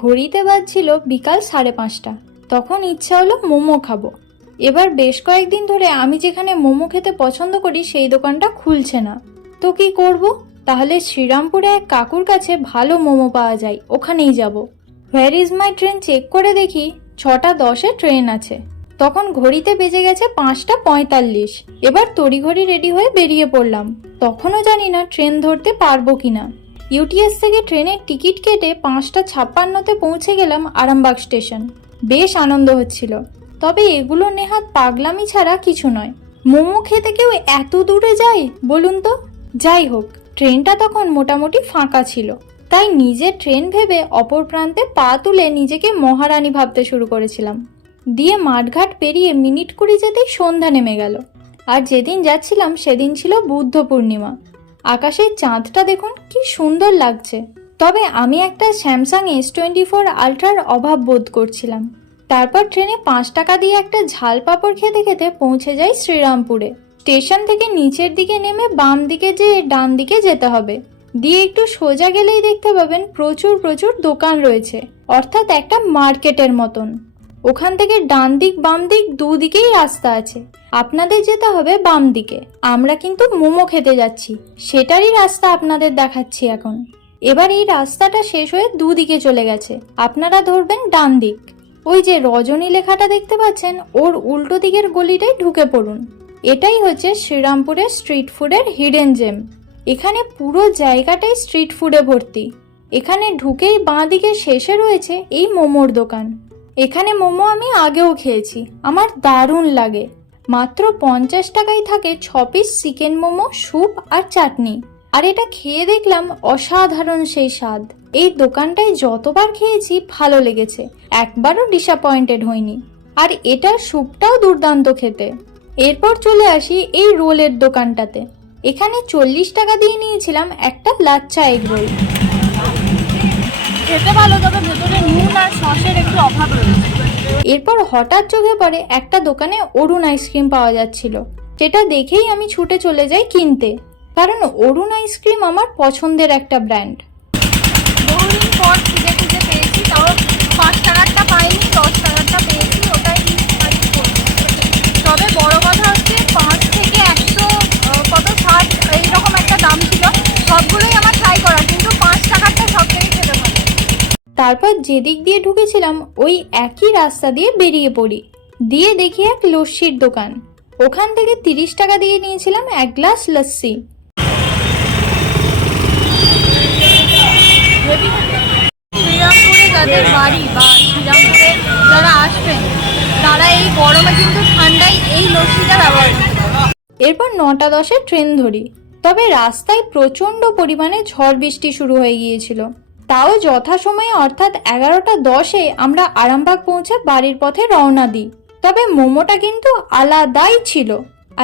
ঘড়িতে বাজছিল বিকাল সাড়ে পাঁচটা। তখন ইচ্ছা হলো মোমো খাব। এবার বেশ কয়েকদিন ধরে আমি যেখানে মোমো খেতে পছন্দ করি সেই দোকানটা খুলছে না। তো কি করব? তাহলে শ্রীরামপুরে এক কাকুর কাছে ভালো মোমো পাওয়া যায়, ওখানেই যাব। Where is my train check করে দেখি, ছটা দশে ট্রেন আছে। তখন ঘড়িতে বেজে গেছে পাঁচটা পঁয়তাল্লিশ। এবার তড়িঘড়ি রেডি হয়ে বেরিয়ে পড়লাম। তখনও জানি না ট্রেন ধরতে পারব কিনা। ইউটিএস থেকে ট্রেনের টিকিট কেটে পাঁচটা ছাপ্পান্নতে পৌঁছে গেলাম আরামবাগ স্টেশন। বেশ আনন্দ হচ্ছিল। তবে এগুলো নেহাত পাগলামি ছাড়া কিছু নয়। মোমো খেতে কেউ এত দূরে যায়, বলুন তো? যাই হোক, ট্রেনটা তখন মোটামুটি ফাঁকা ছিল। তাই নিজের ট্রেন ভেবে অপর প্রান্তে পা তুলে নিজেকে মহারানী ভাবতে শুরু করেছিলাম। দিয়ে মাঠঘাট পেরিয়ে মিনিট কুড়ি যেতেই সন্ধ্যা নেমে গেল। আর যেদিন যাচ্ছিলাম, সেদিন ছিল বুদ্ধ পূর্ণিমা। আকাশের চাঁদটা দেখুন, কি সুন্দর লাগছে। তবে আমি একটা স্যামসাং এস টোয়েন্টি ফোর আলট্রার অভাব বোধ করছিলাম। তারপর ট্রেনে পাঁচ টাকা দিয়ে একটা ঝাল পাঁপড় খেতে খেতে পৌঁছে যাই শ্রীরামপুরে। স্টেশন থেকে নিচের দিকে নেমে বাম দিকে যেয়ে ডান দিকে যেতে হবে। দিয়ে একটু সোজা গেলেই দেখতে পাবেন প্রচুর প্রচুর দোকান রয়েছে, অর্থাৎ একটা মার্কেটের মতন। ওখান থেকে ডান দিক, বাম দিক দুদিকেই রাস্তা আছে। আপনাদের যেতে হবে বাম দিকে। আমরা কিন্তু মোমো খেতে যাচ্ছি। সেটারই রাস্তা আপনাদের দেখাচ্ছি এখন। এবার এই রাস্তাটা শেষ হয়ে দুদিকে চলে গেছে। আপনারা ধরবেন ডান দিক। ওই যে রজনী লেখাটা দেখতে পাচ্ছেন, ওর উল্টো দিকের গলিটাই ঢুকে পড়ুন। এটাই হচ্ছে শ্রীরামপুরের স্ট্রিট ফুডের হিডেন জেম। এখানে পুরো জায়গাটাই স্ট্রিট ফুডে ভর্তি। এখানে ঢুকেই বাঁ দিকে শেষে রয়েছে এই মোমোর দোকান। এখানে মোমো আমি আগেও খেয়েছি। আমার দারুণ লাগে। মাত্র পঞ্চাশ টাকায় থাকে ছ পিস চিকেন মোমো স্যুপ আর চাটনি। আর এটা খেয়ে দেখলাম অসাধারণ সেই স্বাদ। এই দোকানটায় যতবার খেয়েছি ভালো লেগেছে। একবারও ডিসঅ্যাপয়েন্টেড হইনি। আর এটার স্যুপটাও দুর্দান্ত খেতে। এরপর চলে আসি এই রোলের দোকানটাতে। এখানে চল্লিশ টাকা দিয়ে নিয়েছিলাম একটা লাচ্চা এগ রোল। খেতে ভালো, তবে ভেতরে নুন আর সসের এরপর হঠাৎ চোখে পড়ে একটা দোকানে অরুণ আইসক্রিম পাওয়া যাচ্ছিল। সেটা দেখেই আমি ছুটে চলে যাই কিনতে। কারণ অরুণ আইসক্রিম আমার পছন্দের একটা ব্র্যান্ড বহুদিন পর খুঁজে খুঁজে পেয়েছি তাও পাঁচ টাকারটা পাইনি দশ টাকারটা পেয়েছি ওটাই আর কি করব। তবে বড় কথা হচ্ছে পাঁচ থেকে একশো আহ, কত ষাট এইরকম একটা দাম ছিল সবগুলোই আমার ট্রাই করা কিন্তু পাঁচ টাকারটা সব থেকে খেতে ভালো তারপর যেদিক দিয়ে ঢুকেছিলাম ওই একই রাস্তা দিয়ে বেরিয়ে পড়ি। দিয়ে দেখি এক লস্যির দোকান। ওখান থেকে তিরিশ টাকা দিয়ে নিয়েছিলাম এক গ্লাস লস্যি। শ্রীরামপুরে যাদের বাড়ি বা শ্রীরামপুরে যারা আসবেন তারা এই গরমে কিন্তু ঠান্ডায় এই লস্যিটা ব্যবহার এরপর নটা দশে ট্রেন ধরি। তবে রাস্তায় প্রচণ্ড পরিমাণে ঝড় বৃষ্টি শুরু হয়ে গিয়েছিল। তাও যথাসময়ে অর্থাৎ এগারোটা দশে আমরা আরামবাগ পৌঁছে বাড়ির পথে রওনা দিই। তবে মোমোটা কিন্তু আলাদাই ছিল।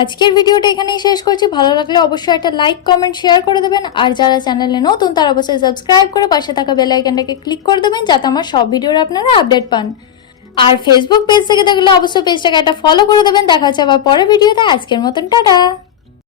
আজকের ভিডিওটা এখানেই শেষ করছি। ভালো লাগলে অবশ্যই একটা লাইক কমেন্ট শেয়ার করে দেবেন। আর যারা চ্যানেলে নতুন, তারা অবশ্যই সাবস্ক্রাইব করে পাশে থাকা বেল আইকনটাকে ক্লিক করে দেবেন যাতে আমার সব ভিডিওর আপনারা আপডেট পান। আর ফেসবুক পেজ থেকে দেখলে অবশ্যই পেজটাকে একটা ফলো করে দেবেন। দেখা হচ্ছে আবার পরের ভিডিওতে আজকের মতন, টাটা!